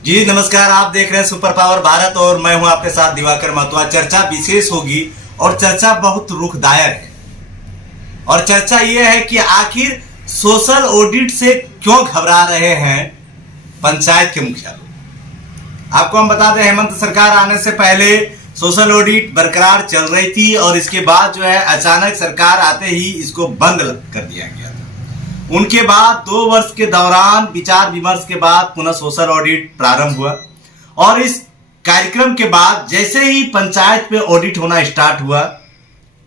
जी नमस्कार, आप देख रहे हैं सुपर पावर भारत और मैं हूं आपके साथ दिवाकर महतो। चर्चा विशेष होगी और चर्चा बहुत रुखदायक है। और चर्चा यह है कि आखिर सोशल ऑडिट से क्यों घबरा रहे हैं पंचायत के मुखिया लोग। आपको हम बता दें, हेमंत सरकार आने से पहले सोशल ऑडिट बरकरार चल रही थी और इसके बाद जो है अचानक सरकार आते ही इसको बंद कर दिया गया था। उनके बाद 2 वर्ष के दौरान विचार विमर्श के बाद पुनः सोशल ऑडिट प्रारंभ हुआ और इस कार्यक्रम के बाद जैसे ही पंचायत पे ऑडिट होना स्टार्ट हुआ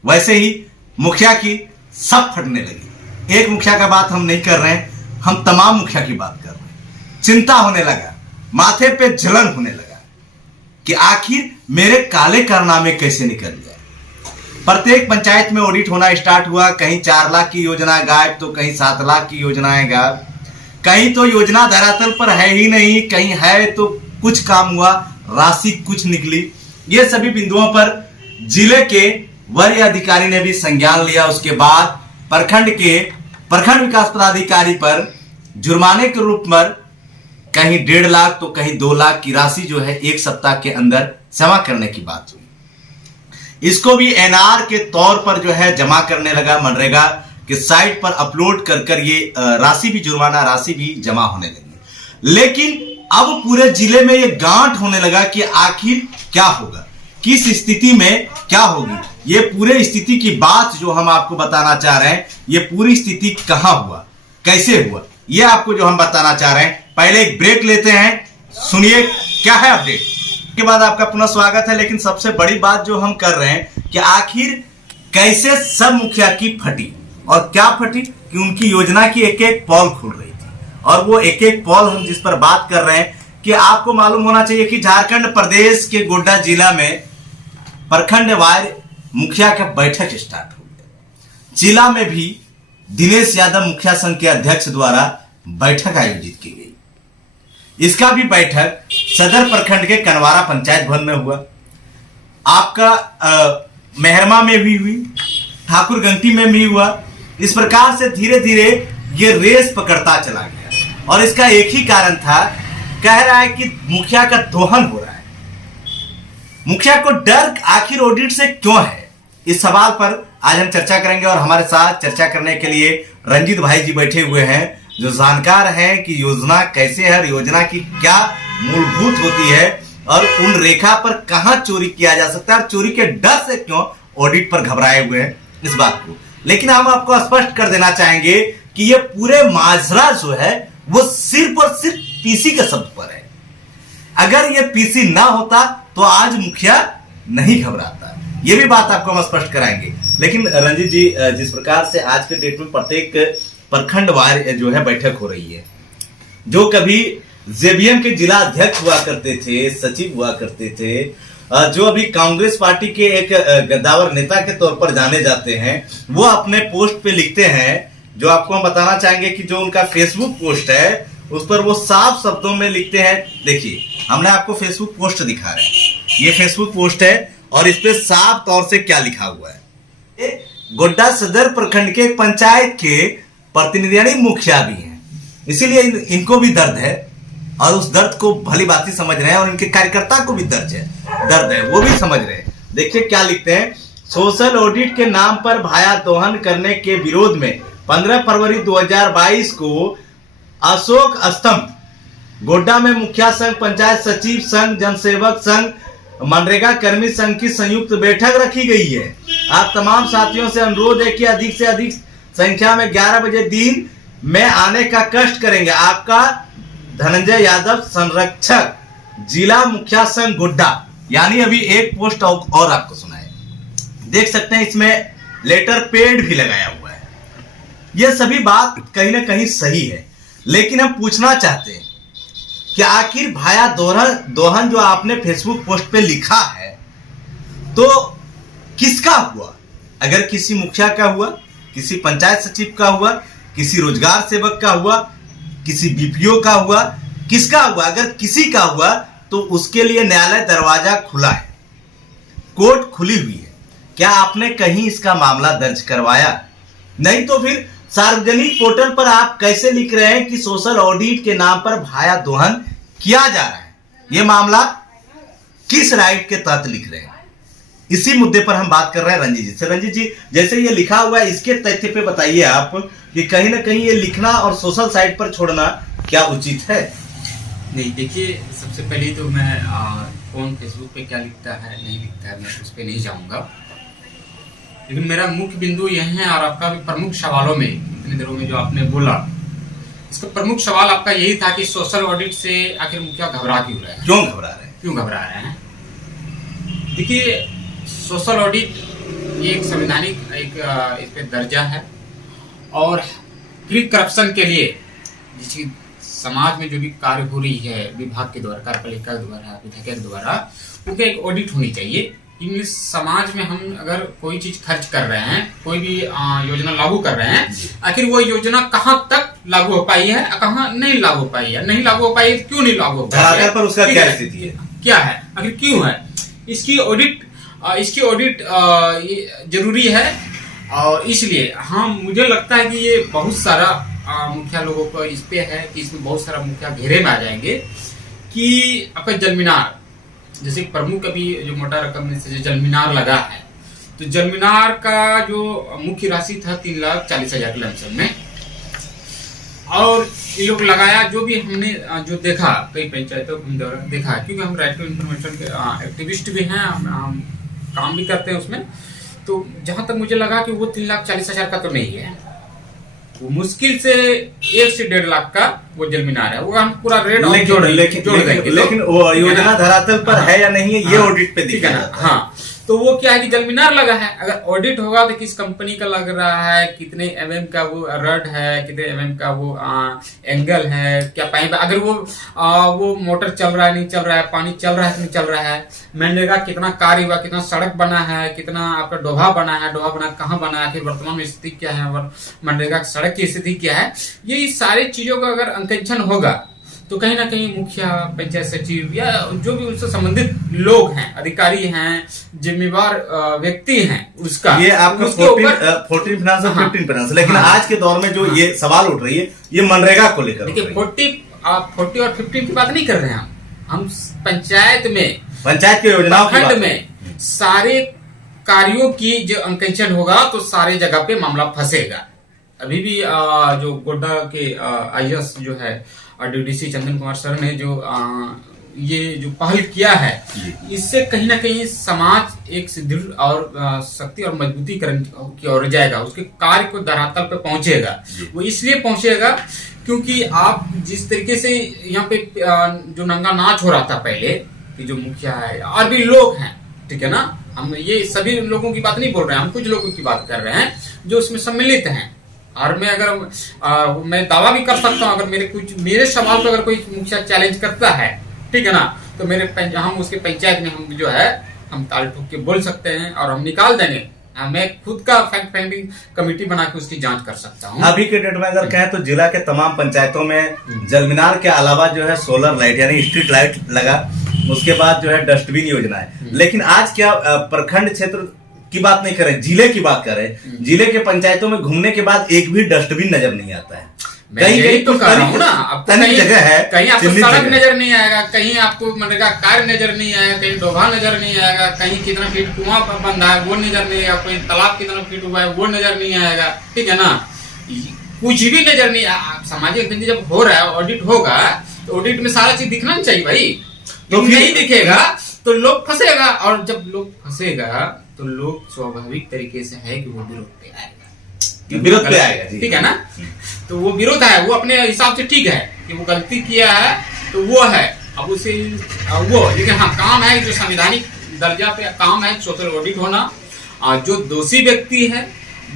वैसे ही मुखिया की सब फटने लगी। एक मुखिया का बात हम नहीं कर रहे हैं, हम तमाम मुखिया की बात कर रहे हैं। चिंता होने लगा, माथे पे जलन होने लगा कि आखिर मेरे काले कारनामे कैसे निकल गए। प्रत्येक पंचायत में ऑडिट होना स्टार्ट हुआ। कहीं 4 लाख की योजना गायब तो कहीं 7 लाख की योजनाएं गायब, कहीं तो योजना धरातल पर है ही नहीं, कहीं है तो कुछ काम हुआ, राशि कुछ निकली। ये सभी बिंदुओं पर जिले के वरीय अधिकारी ने भी संज्ञान लिया। उसके बाद प्रखंड विकास पदाधिकारी पर जुर्माने के रूप में कहीं 1.5 लाख तो कहीं 2 लाख की राशि जो है 1 सप्ताह के अंदर जमा करने की बात हुई। इसको भी एनआर के तौर पर जो है जमा करने लगा। मनरेगा के साइट पर अपलोड कर ये राशि भी, जुर्माना राशि भी जमा होने लगी। लेकिन अब पूरे जिले में ये गांठ होने लगा कि आखिर क्या होगा, किस स्थिति में क्या होगी। ये पूरे स्थिति की बात जो हम आपको बताना चाह रहे हैं, ये पूरी स्थिति कहां हुआ, कैसे हुआ, ये आपको जो हम बताना चाह रहे हैं। पहले एक ब्रेक लेते हैं, सुनिए क्या है अपडेट, के बाद आपका पुनः स्वागत है। लेकिन सबसे बड़ी बात जो हम कर रहे हैं कि आखिर कैसे सब मुखिया की फटी और क्या फटी कि उनकी योजना की एक एक पॉल खुल रही थी। और वो एक एक पॉल हम जिस पर बात कर रहे हैं कि आपको मालूम होना चाहिए कि झारखंड प्रदेश के गोड्डा जिला में प्रखंडवार मुखिया का बैठक स्टार्ट हो गया। जिला में भी दिनेश यादव मुखिया संघ के अध्यक्ष द्वारा बैठक आयोजित की गई। इसका भी बैठक सदर प्रखंड के कनवारा पंचायत भवन में हुआ। आपका मेहरमा में भी हुई, ठाकुर गंगटी में भी हुआ। इस प्रकार से धीरे धीरे ये रेस पकड़ता चला गया और इसका एक ही कारण था, कह रहा है कि मुखिया का दोहन हो रहा है। मुखिया को डर आखिर ऑडिट से क्यों है, इस सवाल पर आज हम चर्चा करेंगे। और हमारे साथ चर्चा करने के लिए रंजीत भाई जी बैठे हुए हैं जो जानकार हैं कि योजना कैसे है, योजना की क्या मूलभूत होती है और उन रेखा पर कहां चोरी किया जा सकता है और चोरी के डर से क्यों ऑडिट पर घबराए हुए हैं इस बात को। लेकिन हम आपको स्पष्ट कर देना चाहेंगे कि ये पूरे माजरा जो है वो सिर्फ और सिर्फ पीसी के शब्द पर है। अगर ये पीसी ना होता तो आज मुखिया नहीं घबराता, ये भी बात आपको हम स्पष्ट कराएंगे। लेकिन रंजीत जी, जिस प्रकार से आज के डेट में प्रत्येक प्रखंडवार जो है बैठक हो रही है, जो कभी जेबीएम के जिला अध्यक्ष हुआ करते थे, सचिव हुआ करते थे, जो अभी कांग्रेस पार्टी के एक गद्दावर नेता के तौर पर जाने जाते हैं, वो अपने पोस्ट पे लिखते हैं, जो आपको हम बताना चाहेंगे कि जो उनका फेसबुक पोस्ट है उस पर वो साफ शब्दों में लिखते हैं। देखिए, हमने आपको फेसबुक पोस्ट दिखा रहे हैं, ये फेसबुक पोस्ट है और इस पे साफ तौर से क्या लिखा हुआ है। गोड्डा सदर प्रखंड के पंचायत के प्रतिनिधि यानी मुखिया भी हैं, इसीलिए इनको भी दर्द है और उस दर्द को भली भांति समझ रहे हैं और इनके कार्यकर्ता को भी दर्द है, वो भी समझ रहे हैं। देखिए क्या लिखते हैं, सोशल ऑडिट के नाम पर भाया दोहन करने के विरोध में 15 फरवरी 2022 को अशोक स्तंभ गोड्डा में मुखिया संघ, पंचायत सचिव संघ, जनसेवक संघ, मनरेगा कर्मी संघ की संयुक्त बैठक रखी गई है। आप तमाम साथियों से अनुरोध है कि अधिक से अधिक संख्या में 11 बजे दिन में आने का कष्ट करेंगे। आपका धनंजय यादव, संरक्षक, जिला मुखिया संघ गोड्डा। यानी अभी एक पोस्ट और आपको सुनाए, देख सकते हैं इसमें लेटर पेड भी लगाया हुआ है। यह सभी बात कहीं ना कहीं सही है, लेकिन हम पूछना चाहते हैं कि आखिर भाया दोहन जो आपने फेसबुक पोस्ट पे लिखा है तो किसका हुआ? अगर किसी मुखिया का हुआ, किसी पंचायत सचिव का हुआ, किसी रोजगार सेवक का हुआ, किसी बीपीओ का हुआ, किसका हुआ? अगर किसी का हुआ तो उसके लिए न्यायालय दरवाजा खुला है, कोर्ट खुली हुई है। क्या आपने कहीं इसका मामला दर्ज करवाया? नहीं तो फिर सार्वजनिक पोर्टल पर आप कैसे लिख रहे हैं कि सोशल ऑडिट के नाम पर भाया दोहन किया जा रहा है? ये मामला किस राइट के तहत लिख रहे हैं, इसी मुद्दे पर हम बात कर रहे हैं रंजीत जी से। रंजीत जी, जैसे ये लिखा हुआ है, इसके तथ्य पे बताइए आप कि कहीं ना कहीं ये लिखना और सोशल साइट पर छोड़ना क्या उचित है? नहीं, देखिए, सबसे पहले तो मैं कौन फेसबुक पे क्या लिखता है नहीं लिखता है मैं उस पर नहीं जाऊंगा, लेकिन मेरा मुख्य बिंदु यह है और आपका भी प्रमुख सवालों में इतनी देरों में जो आपने बोला, इसका प्रमुख सवाल आपका यही था कि सोशल ऑडिट से आखिर मुखिया घबरा क्यों रहे हैं, क्यों घबरा रहे हैं। देखिए, सोशल ऑडिट ये एक संवैधानिक इस पे दर्जा है और प्री करप्शन के लिए जिसकी समाज में जो भी कार्य हो रही है विभाग के द्वारा, कार्यपालिका द्वारा, विधायक द्वारा, उनका एक ऑडिट होनी चाहिए। इन समाज में हम अगर कोई चीज खर्च कर रहे हैं, कोई भी योजना लागू कर रहे हैं, आखिर वो योजना कहाँ तक लागू हो पाई है, कहाँ नहीं लागू हो पाई है, नहीं लागू हो पाई है, क्यों नहीं लागू हो पाई है, पर उसका क्या स्थिति है, क्या है, आखिर क्यों है, इसकी ऑडिट जरूरी है। और इसलिए हाँ, मुझे लगता है कि ये बहुत सारा मुखिया लोगों को इस पे है कि इसमें बहुत सारा मुखिया घेरे में आ जाएंगे कि आपका जलमीनार, जैसे प्रमुख अभी जो मोटा रकम में से जलमीनार लगा है, तो जलमीनार का जो मुख्य राशि था 3,40,000 लमसम में, और ये लोग लगाया, जो भी हमने जो देखा कई पंचायतों के द्वारा देखा, क्योंकि हम राइट टू इन्फॉर्मेशन के एक्टिविस्ट भी हैं, हम काम भी करते हैं उसमें, तो जहां तक मुझे लगा कि वो 3,40,000 का तो नहीं है, वो मुश्किल से 1 से 1.5 लाख का वो जलमीनार है, वो हम पूरा रेट जोड़ देंगे। लेकिन वो योजना धरातल पर है या नहीं है, ये ऑडिट पे दिखा जाता है। हाँ, तो वो क्या है कि जलमीनार लगा है, अगर ऑडिट होगा तो किस कंपनी का लग रहा है, कितने mm का वो रड है, कितने mm का वो एंगल है, क्या पाइप, अगर वो मोटर चल रहा है नहीं चल रहा है, पानी चल रहा है नहीं चल रहा है, मनरेगा कितना कार्य हुआ, कितना सड़क बना है, कितना आपका डोभा बना है, डोभा बना कहाँ बना है, फिर वर्तमान में स्थिति क्या है और मनरेगा सड़क की स्थिति क्या है, ये सारी चीजों का अगर अंकेक्षण होगा तो कहीं ना कहीं मुखिया, पंचायत सचिव या जो भी उससे संबंधित लोग हैं, अधिकारी हैं, जिम्मेवार व्यक्ति हैं, उसका ये आपका 14 फाइनेंस और 15 फाइनेंस, लेकिन आज के दौर में जो ये सवाल उठ रही है ये मनरेगा को लेकर। देखिए, 40 और 15 की बात नहीं कर रहे हैं हम पंचायत की योजनाओं खंड में सारे कार्यों की जो अंकेक्षण होगा तो सारे जगह पे मामला फंसेगा। अभी भी जो गोड्डा के IAS जो है DDC चंदन कुमार सर ने जो ये जो पहल किया है, इससे कहीं ना कहीं समाज एक सुदृढ़ और शक्ति और मजबूतीकरण की ओर जाएगा, उसके कार्य को धरातल पे पहुंचेगा। वो इसलिए पहुंचेगा क्योंकि आप जिस तरीके से यहाँ पे जो नंगा नाच हो रहा था पहले, कि जो मुखिया है और भी लोग हैं, ठीक है ना, हम ये सभी लोगों की बात नहीं बोल रहे हैं, हम कुछ लोगों की बात कर रहे हैं जो उसमें सम्मिलित हैं। और मैं अगर मैं दावा भी कर सकता हूँ, अगर मेरे सवाल पे अगर कोई मुखिया चैलेंज करता है, ठीक है ना, तो हम उसके पंचायत में हम जो है हम ताल ठोक के बोल सकते हैं और हम निकाल देंगे। मैं खुद का फैक्ट फाइंडिंग कमेटी बना के उसकी जांच कर सकता हूँ। अभी के डेट में अगर कहें तो जिला के तमाम पंचायतों में जलमीनार के अलावा जो है सोलर लाइट यानी स्ट्रीट लाइट लगा, उसके बाद जो है डस्टबिन योजना है। लेकिन आज क्या प्रखंड क्षेत्र की बात नहीं करें, जिले की बात करें, जिले के पंचायतों में घूमने के बाद एक भी डस्टबिन नजर नहीं आता है। कहीं तो कर रहा हूँ ना, अब कहीं जगह है, कहीं आपको सड़क नजर नहीं आएगा, कहीं आपको मनरेगा कार्य नजर नहीं आएगा, कहीं डोभा नजर नहीं आएगा, कहीं कितना फीट कुआं बंधा है वो नजर नहीं आएगा, कोई तालाब कितना फीट हुआ है वो नजर नहीं आएगा, ठीक है ना, कुछ भी नजर नहीं। सामाजिक गतिविधि जब हो रहा है, ऑडिट होगा तो ऑडिट में सारा चीज दिखना चाहिए भाई, तो नहीं दिखेगा तो लोग फंसेगा, और जब लोग फंसेगा तो लोग स्वाभाविक तरीके से है कि वो विरोध पे आएगा, ठीक है ना, तो वो विरोध है, वो अपने हिसाब से ठीक है कि वो गलती किया है तो वो है, अब उसे वो, लेकिन हाँ काम है जो संवैधानिक दर्जा पे काम है सोशल ऑडिट होना, जो दोषी व्यक्ति है,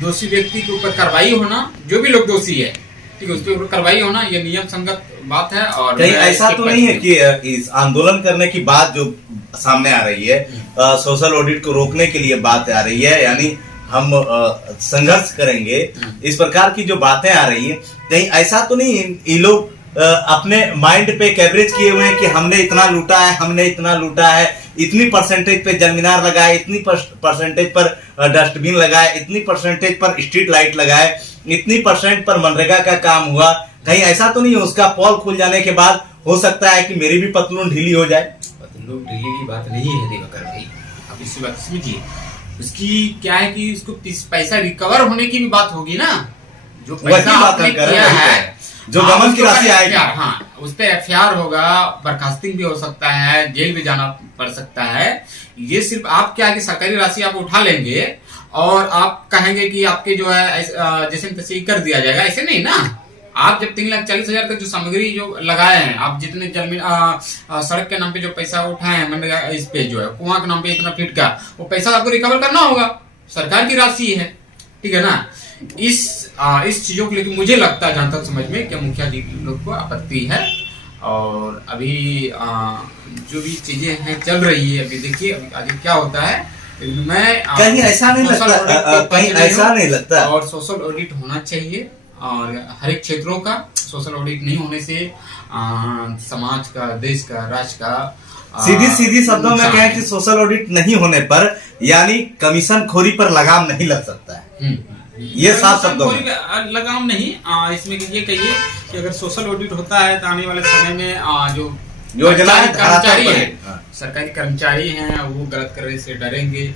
दोषी व्यक्ति के ऊपर कार्रवाई होना, जो भी लोग दोषी है, ठीक है, उसके ऊपर कार्रवाई होना, ये नियम संगत बात है। और कहीं ऐसा तो नहीं है कि इस आंदोलन करने की बात जो सामने आ रही है, सोशल ऑडिट को रोकने के लिए बात आ रही है, यानी हम संघर्ष करेंगे, इस प्रकार की जो बातें आ रही है, कहीं ऐसा तो नहीं ये लोग अपने माइंड पे कैवरेज किए हुए हैं कि हमने इतना लूटा है, हमने इतना लूटा है, इतनी परसेंटेज पे जलमीनार लगाए, इतनी परसेंटेज पर डस्टबिन लगाए, इतनी परसेंटेज पर स्ट्रीट लाइट लगाए, इतनी परसेंट पर मनरेगा का काम हुआ। कहीं ऐसा तो नहीं है उसका पॉल खुल जाने के बाद हो सकता है कि मेरी भी पतलून ढीली हो जाए? पतलून ढीली की बात नहीं है दिवाकर भाई, आप इसी बात समझिए। उसकी क्या है कि उसको पैसा रिकवर होने की भी बात होगी ना, जो पैसा आपने किया है, जो गमन की राशि आएगी, हाँ उस पे एफआईआर होगा, बर्खास्तिंग भी हो सकता है, जेल भी जाना पड़ सकता है। ये सिर्फ आप क्या है कि सरकारी राशि आप उठा लेंगे और आप कहेंगे कि आपके जो है जैसे तैसे कर दिया जाएगा, ऐसे नहीं ना। आप जब 3,40,000 तक जो सामग्री जो लगाए हैं, आप जितने जमीन सड़क के नाम पे जो पैसा उठाए हैं, मनरेगा इस पे जो है कुआं के नाम पे इतना फीट का, वो पैसा आपको रिकवर करना होगा, सरकार की राशि है, ठीक है ना। इस चीजों को लेकर मुझे लगता है, जहां तक समझ में, कि मुखिया जी लोग को आपत्ति है। और अभी जो भी चीजें हैं चल रही है, अभी देखिए अभी आगे क्या होता है। मैं कहीं ऐसा नहीं लगता, कहीं ऐसा नहीं लगता, और सोशल ऑडिट होना चाहिए, और हर एक क्षेत्रों का सोशल ऑडिट नहीं होने से समाज का, देश का, राज्य का सीधी शब्दों में कहें कि सोशल ऑडिट नहीं होने पर यानी कमीशन खोरी पर लगाम नहीं लग सकता है। ये साफ शब्दों में लगाम नहीं, इसमें ये कहिए कि अगर सोशल ऑडिट होता है तो आने वाले समय में जो योजना कर्मचारी हैं, सरकारी कर्मचारी हैं, वो गलत करने से डरेंगे।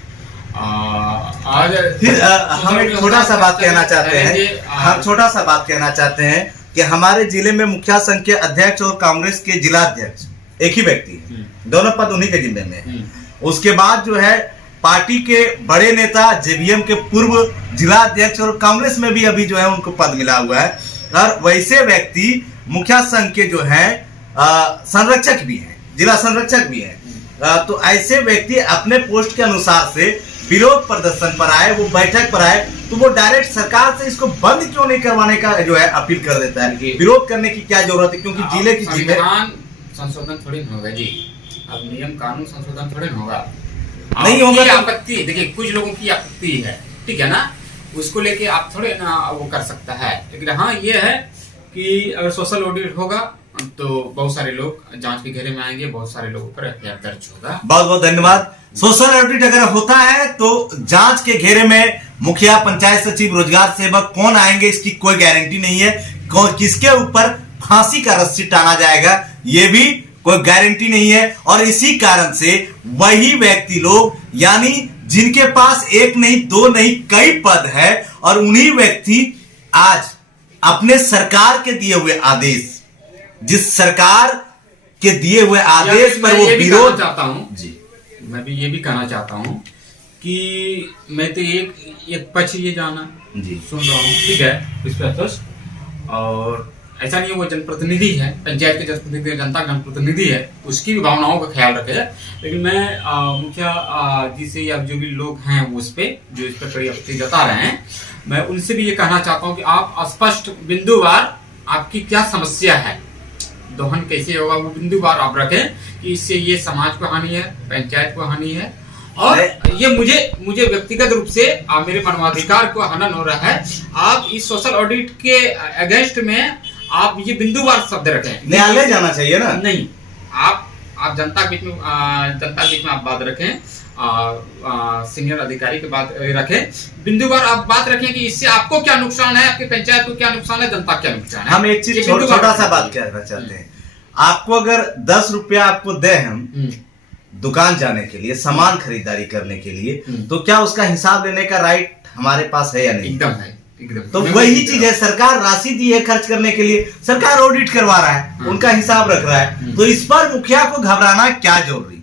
फिर हम एक छोटा सा बात कहना चाहते हैं, हम छोटा सा बात कहना चाहते हैं कि हमारे जिले में मुखिया संघ के अध्यक्ष और कांग्रेस के जिला अध्यक्ष एक ही व्यक्ति है, दोनों पद उन्हीं के जिम्मे में। उसके बाद जो है पार्टी के बड़े नेता, जेबीएम के पूर्व जिला अध्यक्ष, और कांग्रेस में भी अभी जो है उनको पद मिला हुआ है, और वैसे व्यक्ति मुखिया संघ के जो है संरक्षक भी हैं, जिला संरक्षक भी हैं। तो ऐसे व्यक्ति अपने पोस्ट के अनुसार से विरोध प्रदर्शन पर आए, वो बैठक पर आए, तो वो डायरेक्ट सरकार से इसको बंद क्यों नहीं करवाने का जो है अपील कर देता है। विरोध करने की क्या जरूरत है, क्योंकि जिले की संविधान संशोधन थोड़ी होगा जी, अब नियम कानून संशोधन थोड़ी होगा, नहीं होगा। आपत्ति देखिए, कुछ लोगों की आपत्ति है, ठीक है ना, उसको लेके आप थोड़े ना वो कर सकता है। लेकिन हाँ ये है कि अगर सोशल ऑडिट होगा तो बहुत सारे लोग जांच के घेरे में आएंगे, बहुत सारे लोगों पर एफआईआर दर्ज होगा। बहुत बहुत धन्यवाद। सोशल ऑडिट अगर होता है तो जांच के घेरे में मुखिया, पंचायत सचिव, रोजगार सेवक कौन आएंगे इसकी कोई गारंटी नहीं है। किसके ऊपर फांसी का रस्सी टाना जाएगा ये भी कोई गारंटी नहीं है। और इसी कारण से वही व्यक्ति लोग, यानी जिनके पास एक नहीं, दो नहीं, कई पद है, और उन्हीं व्यक्ति आज अपने सरकार के दिए हुए आदेश, जिस सरकार के दिए हुए आदेश पर वो विरोध चाहता हूं जी, मैं भी ये भी कहना चाहता हूं कि मैं तो एक पक्ष ये जाना जी सुन रहा हूं, ठीक है, इस पर और ऐसा नहीं है वो जनप्रतिनिधि है, पंचायत के जनप्रतिनिधि, जनता का जनप्रतिनिधि है, उसकी भी भावनाओं का ख्याल रखे। लेकिन मैं मुखिया जी से या जो भी लोग हैं वो उस पर कड़ी आपत्ति जता रहे हैं, मैं उनसे भी ये कहना चाहता हूँ कि आप स्पष्ट बिंदुवार आपकी क्या समस्या है, दोहन कैसे होगा वो बिंदुवार आप रखें कि इससे ये समाज को हानि है, पंचायत को हानि है, और ये मुझे व्यक्तिगत रूप से मेरे मानवाधिकार को हनन हो रहा है। आप इस सोशल ऑडिट के अगेंस्ट में आप ये बिंदुवार शब्द रखें, न्यायालय जाना चाहिए ना, नहीं आप जनता के बीच में आप बात रखें, सीनियर अधिकारी की बात रखें, बिंदुवार आप बात रखें कि इससे आपको क्या नुकसान है, आपकी पंचायत को क्या नुकसान है, जनता क्या नुकसान है। हम एक चीज छोटा सा बात कहना चाहते हैं, आपको अगर 10 रुपया आपको दे हम दुकान जाने के लिए, सामान खरीदारी करने के लिए, तो क्या उसका हिसाब लेने का राइट हमारे पास है या नहीं? एकदम है, एकदम। तो वही चीज है, सरकार राशि दी है खर्च करने के लिए, सरकार ऑडिट करवा रहा है, उनका हिसाब रख रहा है, तो इस पर मुखिया को घबराना क्या जरूरी,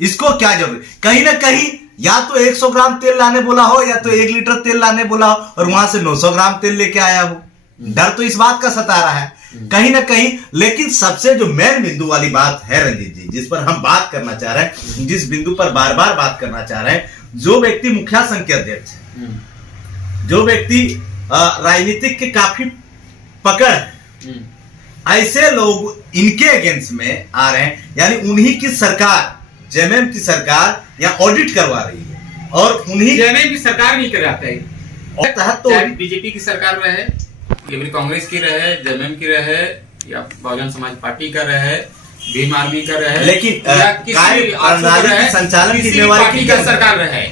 इसको क्या जरूरी? कहीं ना कहीं या तो 100 ग्राम तेल लाने बोला हो, या तो 1 लीटर तेल लाने बोला हो, और वहां से 900 ग्राम तेल लेके आया हो। डर तो इस बात का सता रहा है कहीं ना कहीं। लेकिन सबसे जो मेन बिंदु वाली बात है रंजीत जी, जिस पर हम बात करना चाह रहे हैं, जिस बिंदु पर बार बार बात करना चाह रहे हैं, जो व्यक्ति मुखिया संघ के अध्यक्ष है, जो व्यक्ति राजनीतिक के काफी पकड़ है, ऐसे लोग इनके अगेंस्ट में आ रहे हैं, यानी उन्हीं की सरकार, जेएमएम की सरकार या ऑडिट करवा रही है, और उन्हीं जेएमएम की सरकार नहीं कराता है, और तहत तो बीजेपी की सरकार रहे, कांग्रेस की रहे, जेएमएम की रहे, या बहुजन समाज पार्टी कर रहे हैं, भीम आर्मी कर रहे हैं, लेकिन या किसी कार्य भी प्रणाली के संचालन की किसी भी जिम्मेवारी पार्टी किसकी का है? सरकार रहे।